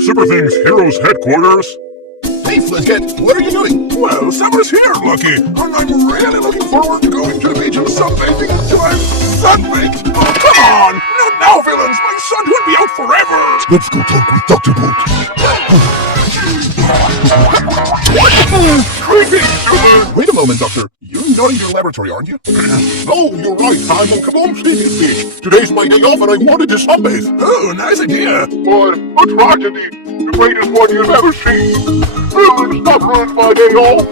SUPERTHINGS Heroes Headquarters. Hey, Flizzcat, what are you doing? Well, summer's here, Lucky, and I'm really looking forward to going to the beach and sunbathing until I'm sun-baked. Oh, come on! Not now, villains! My sun will be out forever! Let's go talk with Dr. Bolt. Creepy, Super! Wait a moment, Doctor. You're not in your laboratory, aren't you? Oh, you're right. I'm on Kaboom City's beach. Today's my day off and I wanted to sunbathe. Oh, nice idea. But a tragedy. The greatest one you've ever seen. Villains not ruined my day off.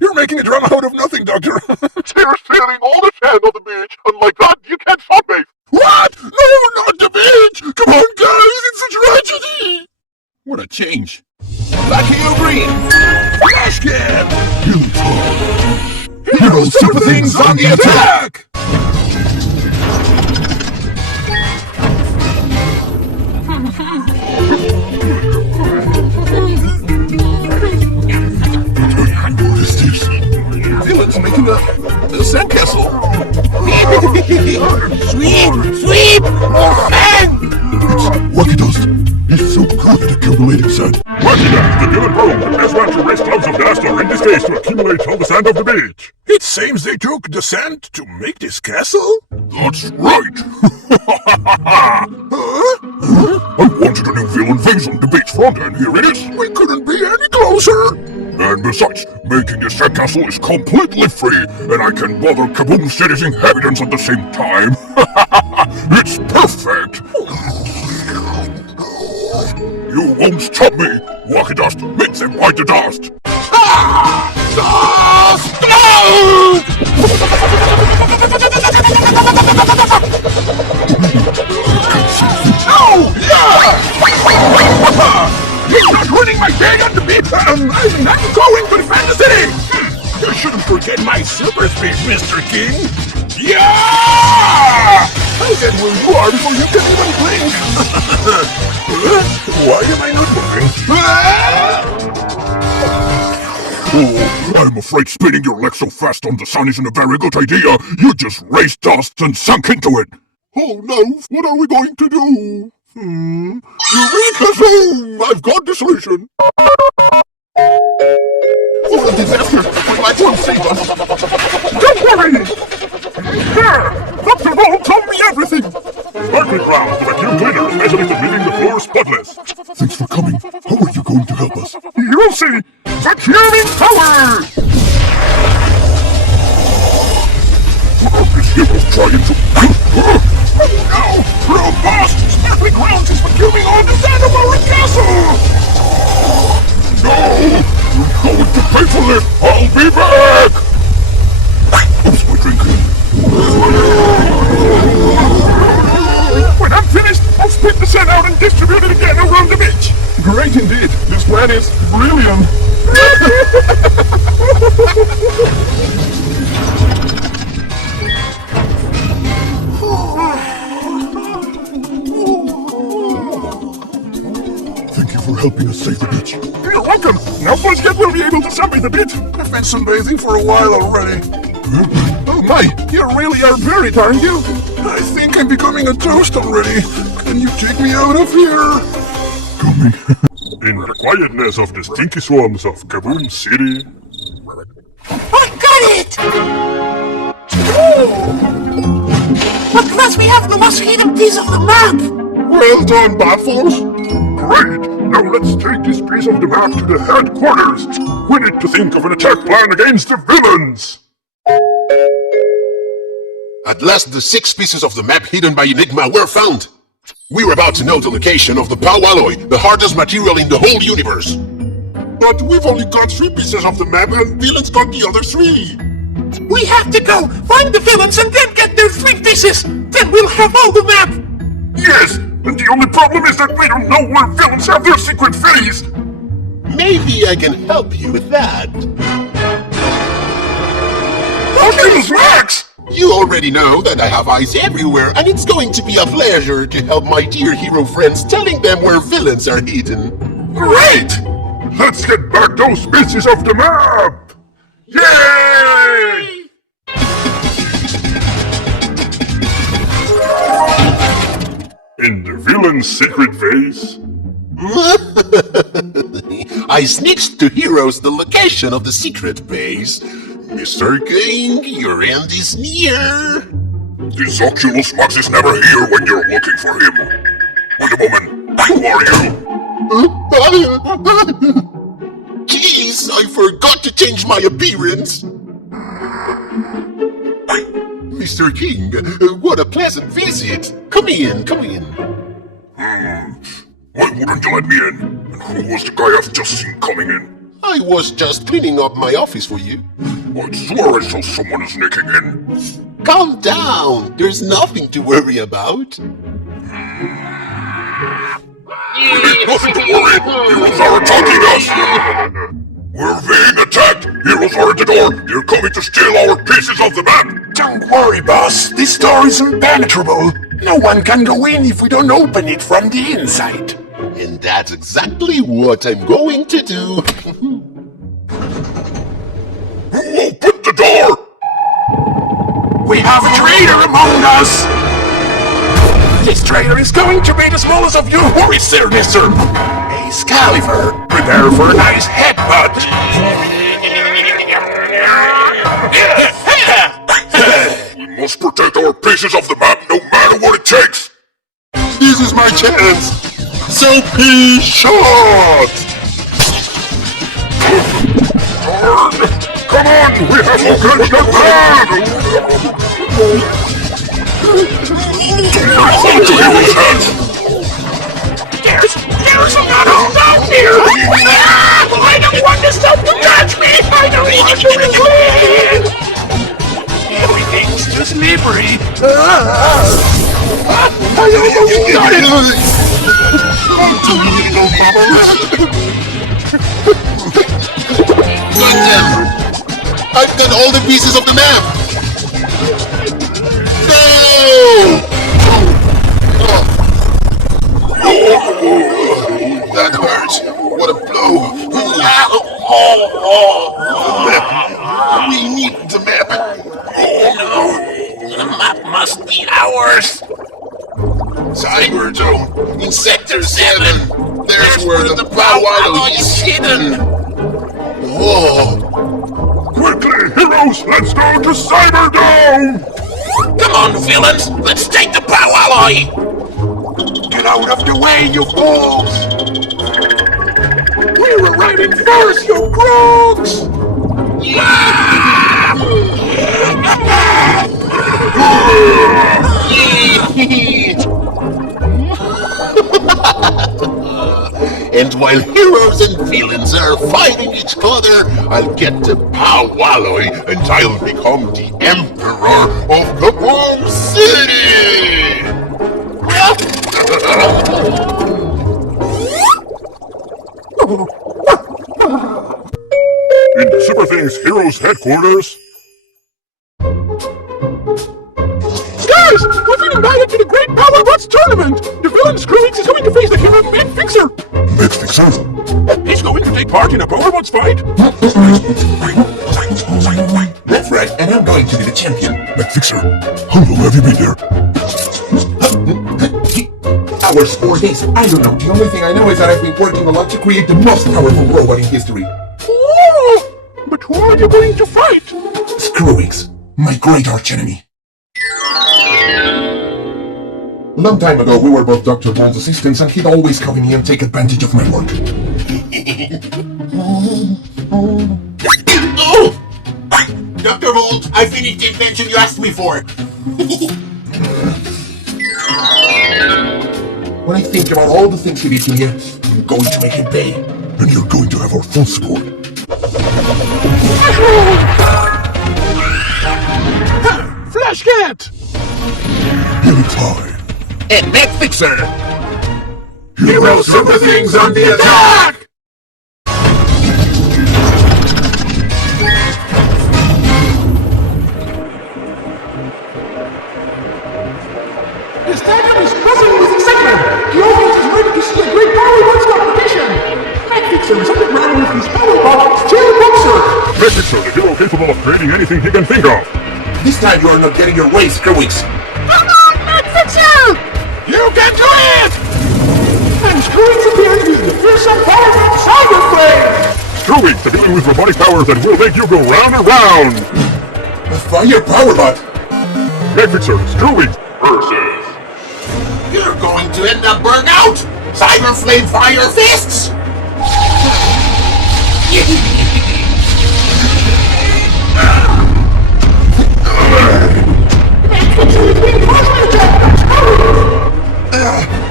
You're making a drama out of nothing, Doctor. They're stealing all the sand on the beach, and like that, you can't sunbathe. What? No, not the beach! Come on, guys, it's a tragedy! What a change. Lucky or green? Flash Cam! Hero SUPERTHINGS on the attack! What is this? Villain's making a sandcastle. Sweep! More sand! It's Wacky Dust. He's so good at accumulating sand. Wacky Dust, the villain rogue, the best one to raise clouds of dust or in this case to accumulate all the sand of the beach. It seems they took the sand to make this castle? That's right. I wanted a new villain vase on the beach front, and here it is. We couldn't be any closer. And besides, making this sandcastle is completely free, and I can bother Kaboom City's inhabitants at the same time. It's perfect. You won't stop me! Wacky Dust, make them bite the dust! Ah! Dust! Oh! Yeah! You're not ruining my day on the beach! I'm going to defend the city! You shouldn't forget my super speed, Mr. King! Yeah! I'll get where you are before you can even blink! Why am I not moving? Oh, I'm afraid spinning your legs so fast on the sun isn't a very good idea. You just raised dust and sunk into it. Oh no, what are we going to do? Eureka Zoom! I've got the solution. Oh, a disaster! My life won't save us! Don't worry! There! Dr. Bolt told me everything! Sparkling grounds, the vacuum cleaner, specialist in leaving the floor spotless. Thanks for coming. How are you going to help us? You'll see! Vacuuming power! This hero's trying to... Oh no! Robust! Sparkling grounds is vacuuming all the sand of our castle! No! You're going to pay for this! I'll be back! Oops, my drink. When I'm finished, I'll spit the sand out and distribute it again around the beach. Great indeed. This plan is brilliant. Thank you for helping us save the beach. You're welcome. Now Buzzcat will be able to sunbathe a bit. I've been sunbathing for a while already. Oh my, you really are very tired, you. I think I'm becoming a toast already. Can you take me out of here? Coming. In the quietness of the stinky swamps of Kaboom City. I got it! Look, class, we have the most hidden piece of the map! Well done, Baffles. Great. Now let's take this piece of the map to the headquarters. We need to think of an attack plan against the villains. At last, the 6 pieces of the map hidden by Enigma were found. We're about to know the location of the POW alloy, the hardest material in the whole universe. But we've only got 3 pieces of the map and villains got the other 3. We have to go, find the villains and then get their 3 pieces! Then we'll have all the map! Yes, and the only problem is that we don't know where villains have their secret phase. Maybe I can help you with that. Focus, Max! You already know that I have eyes everywhere, and it's going to be a pleasure to help my dear hero friends telling them where villains are hidden. Great! Let's get back those pieces of the map! Yay! In the villain's secret vase? I sneaked to Heroes the location of the secret base. Mr. King, your end is near. This Oculus Max is never here when you're looking for him. Wait a moment, who are you? Jeez, I forgot to change my appearance. Mr. King, what a pleasant visit. Come in, come in. Why wouldn't you let me in? And who was the guy I've just seen coming in? I was just cleaning up my office for you. I swear I saw someone sneaking in. Calm down, there's nothing to worry about. There's nothing to worry. Heroes are attacking us. We're being attacked. Heroes are at the door. They're coming to steal our pieces of the map. Don't worry, boss. This door is impenetrable. No one can go in if we don't open it from the inside. And that's exactly what I'm going to do. Who opened the door? We have a traitor among us! This traitor is going to be the smallest of your worries, sir, mister! Excalibur, prepare for a nice headbutt! We must protect our pieces of the map no matter what it takes. This is my chance! So be shot! Turn! Come on! We have to catch the man! Hold to Hero's hands! There's another down here! I don't want this stuff to touch me! I don't want to win! Everything's just slippery! I almost got it! Goddamn! I've got all the pieces of the map! No! That hurts! What a blow! We need the map! The map must be ours! Cyberdome! In Sector 7! There's where the power is hidden! Whoa! Quickly, heroes! Let's go to Cyberdome! Come on, villains! Let's take the pow alloy! Get out of the way, you fools! We're arriving first, you crooks! And while heroes and villains are fighting each other, I'll get the pow alloy and I'll become the Emperor of KAZOOM City! In the SUPERTHINGS Heroes headquarters. Guys, we've been invited to the Great Power Bots Tournament! The villain Screwix is going to face the hero Meg Fixer! Meg Fixer? He's going to take part in a Power Bots fight! That's right, and I'm going to be the champion. Meg Fixer, how long have you been there? Hours, 4 days, I don't know. The only thing I know is that I've been working a lot to create the most powerful robot in history. Oh, but who are you going to fight? Screwix, my great archenemy. A long time ago, we were both Dr. Bond's assistants, and he'd always come in here and take advantage of my work. Oh! Dr. Volt, I finished the invention you asked me for! When I think about all the things he did to you, I'm going to make him pay. And you're going to have our full support. Flash Cat! Helix High. And Meg Fixer! Hero SUPERTHINGS on the attack! The stadium is buzzing with excitement! The audience is ready to see a great Power Bots competition! Meg Fixer is on the ground with his Power Bot, Tail Boxer! Meg Fixer, the hero capable of creating anything he can think of. This time you are not getting your way, Screwix. Come on, Meg Fixer! You can do it! And Screwix appeared with Screwwings, dealing with robotic powers that will make you go round and round! A fire power bot! Epic sir, Screwwings versus... You're going to end up burned out! Cyber Flame Fire Fists!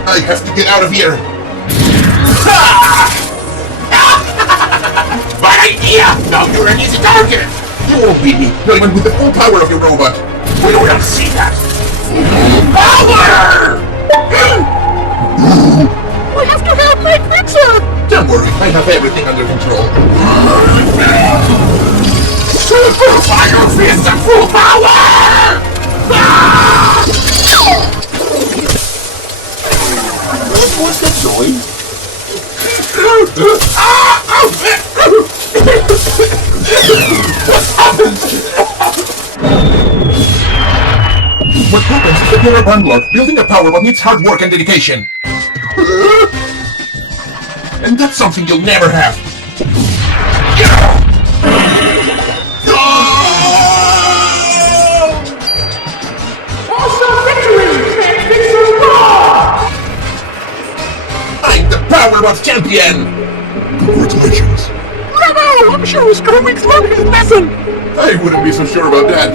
I have to get out of here! Bad idea! Now you're an easy target! You won't beat me, not even with the full power of your robot! We will see that! Power! We have to help my fixer! Don't worry, I have everything under control. Super Fire Fist at full power! What was that noise? What happens if you're a bundler? Building a power bot needs hard work and dedication. And that's something you'll never have. Awesome victory! Fixer rock! I'm the power bot champion! Congratulations! Bravo! I'm sure Screwwings learned his lesson! I wouldn't be so sure about that.